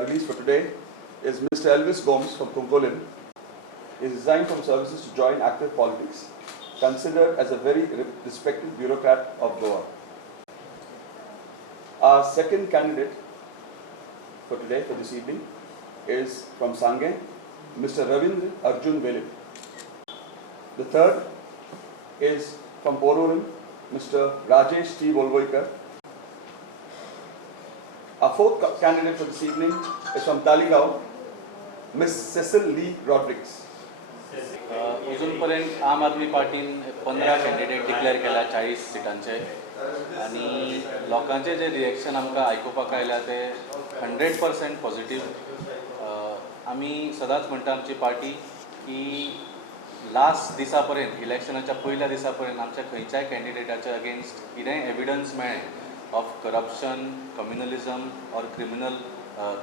released for today is Mr. Elvis Gomes from Cuncolim. He resigned from services to join active politics, considered as a very respected bureaucrat of Goa. Our second candidate for today, for this evening, is from Sanguem, Mr. Ravindra Velip. The third is from Porvorim, Mr. Rajesh Volvoikar. Our fourth candidate for this evening is from Taleigao, Miss Cecille Rodrigues. अजूनपर्यंत आम आदमी पार्टीन 15 candidate declare केला 40 सिटांचे आणि लोकांचे जे reaction आमकां आयकुपाक आयल्या ते 100% पॉझिटिव्ह. आमी सदांच म्हणटा आमची पार्टी की लास्ट दिसा पर्यंत इलेक्शनाच्या पयल्या दिसा पर्यंत आमच्या खंयच्याय कॅन्डिडेटाच्या अगेन्स्ट कितेंय एविडन्स मेळ्ळें of corruption, communalism or criminal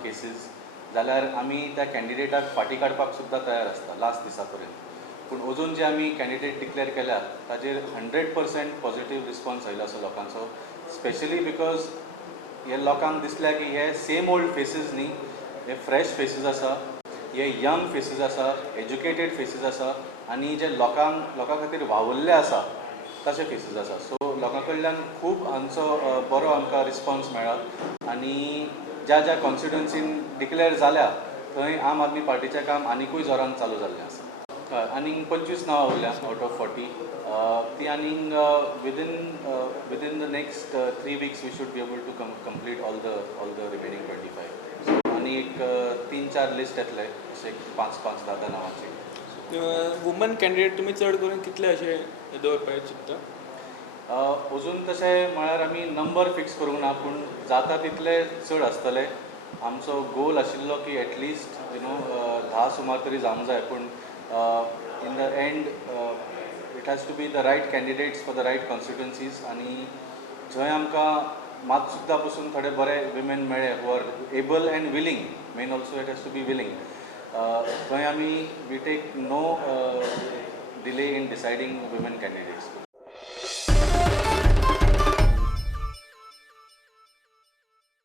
cases जाल्यार आमी त्या कॅन्डिडेटाक फाटी काडपाक सुद्दां तयार आसता लास्ट दिसा पर्यंत. पूण अजून जे आमी कॅन्डिडेट डिक्लेअर केल्या ताजेर 100% पॉझिटिव्ह रिस्पॉन्स आयलो आसा लोकांचो, स्पेशली बिकॉज हे लोकांक दिसल्या की हे सेम ओल्ड फेसीस न्ही, हे फ्रेश फेसीस आसा, हे यंग फेसीस आसा, एज्युकेटेड फेसीस आसा आनी जे लोकां खातीर वावुरले आसा तशे फेसीस आसा. सो लोकां कडल्यान खूब हांचो बरो आमकां रिस्पॉन्स मेळ्ळा आनी ज्या ज्या कॉन्स्टिट्युएन्सीन डिक्लेअर जाल्या थंय आम आदमी पार्टीचें काम आनिकूय जोरान चालू जाल्लें आसा. आनीक 25 नांवां उरल्या आउट ऑफ 40. ती आनीक within the next 3 weeks we should be able to complete all the remaining 25. So आनी एक 3-4 लिस्ट येतले अशे 5-10 नांवांचे. वुमन कॅन्डिडेट तुमी चड करून कितले अशे दवरपाक चिंतता? अजून तशें म्हळ्यार आमी नंबर फिक्स करूंक ना, पूण जाता तितले चड आसतले. आमचो गोल आशिल्लो की एटलिस्ट 10 सुमार तरी जावंक जाय, पूण in the end it has to be the right candidates for the right constituencies आनी जंय आमकां मात सुद्दां पसून थोडे बरे विमेन मेळ्ळे who are able and willing, men also it has to be willing, थंय आमी we take no delay in deciding women candidates.